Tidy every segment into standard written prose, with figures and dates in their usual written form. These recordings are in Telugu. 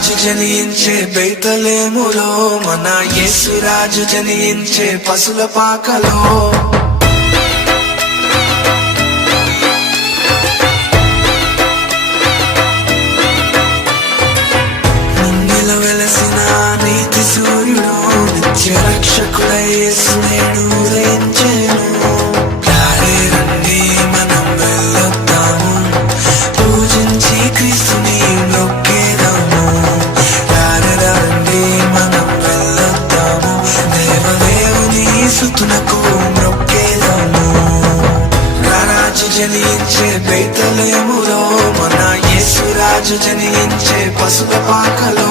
రాజు జనించే బెత్లెహేములో మన యేసు రాజు జనించే పశుల పాకలో నిన్నెల వెలసిన నీతి సూర్యుడు నిత్య రక్షకుడై యేసు నేడు ఉదయించెను. రారే రండి మనం వెళ్ళొద్దాము, పూజించి క్రీస్తుని మొక్కేదాము. రారే రండి మనం వెళ్ళొద్దాము, దేవదేవుని స్తుతులకు మొక్కేదాము. రాజు జనించే బెత్లెహేములో మన యేసు రాజు జనించే పశుల పాకలో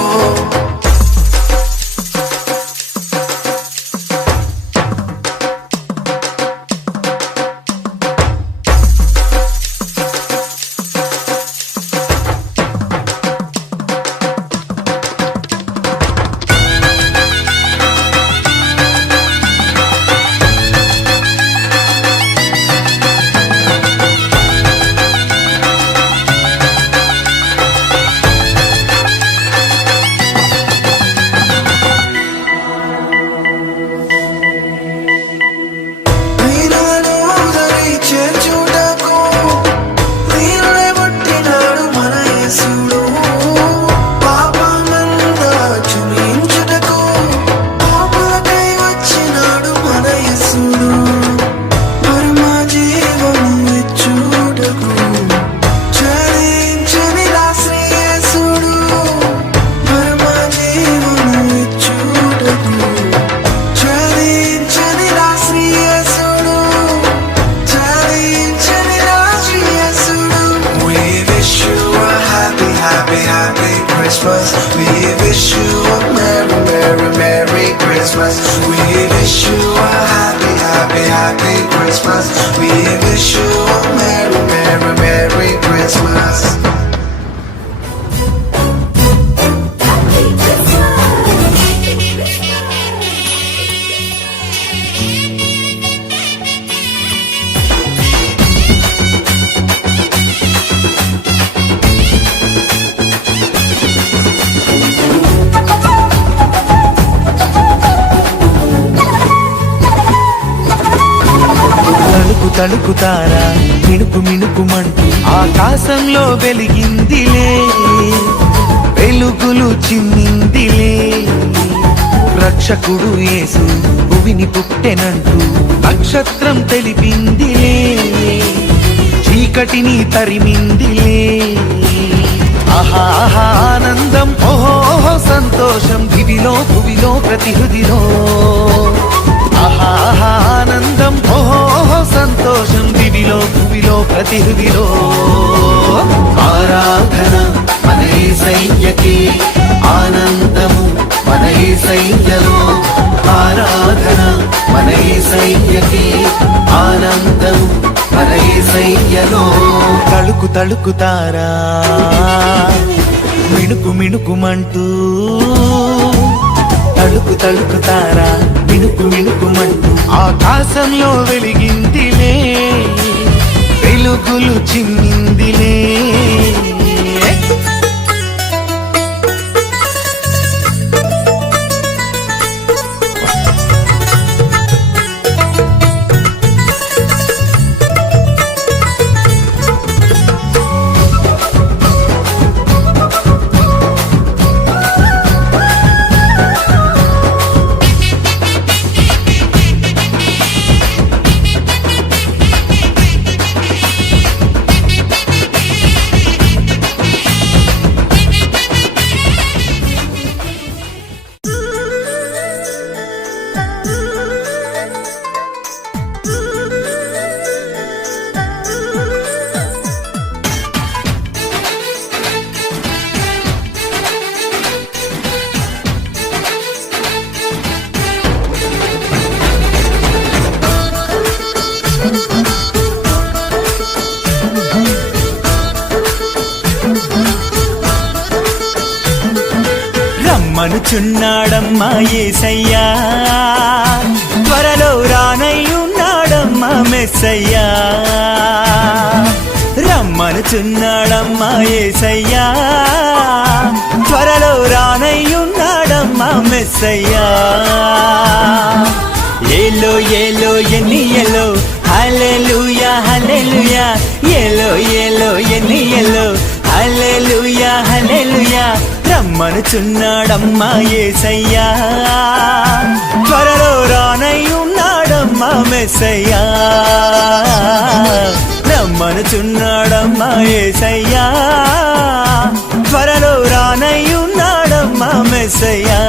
We wish you a merry, merry, merry Christmas. We wish you a happy, happy, happy Christmas. We wish you a merry, merry, merry Christmas. తలుకుతారా మిణుకు మిణుకుమంటూ ఆకాశంలో వెలిగిందిలే, వెలుగులు చిన్నిందిలే. రక్షకుడు యేసు భువిని పుట్టెనంటూ నక్షత్రం తెలిపిందిలే, చీకటిని తరిమిందిలే. ఆహా ఆనందం ఓహో సంతోషం దివిలో భువిలో ప్రతి హృదిలో. ఆహా ఆనందం ఓహో సంతోషం దివిలో భువిలో ప్రతి హృదిలో. ఆరాధన మన యేసయ్యకి, ఆనందము మన యేసయ్యలో. ఆరాధన మన యేసయ్యకి, ఆనందము మన యేసయ్యలో. తలుకుతారా మిణుకు మిణుకుమంటూ, తలుకుతారా మిణుకు మిణుకుమంటూ ఆకాశంలో వెలిగిందిలే, వెలుగులు చిన్నిందిలే. రమ్మనుచున్నాడమ్మా యేసయ్యా, త్వరలో రానయ్యున్నాడమ్మా మెస్సయ్యా. రమ్మనుచున్నాడమ్మా యేసయ్యా త్వరలో రానయ్యున్నాడమ్మా మెస్సయ్యా ఏలో ఏలో ఎన్ని ఎలో హల్లెలూయా హల్లెలూయా ఏలో ఏలో ఎన్ని ఎలో హల్లెలూయా హల్లెలూయా రమ్మనుచున్నాడమ్మా యేసయ్యా త్వరలో రానయ్యున్నాడమ్మా మెస్సయ్యా రమ్మనుచున్నాడమ్మా యేసయ్యా త్వరలో రానయ్యున్నాడమ్మా మెస్సయ్యా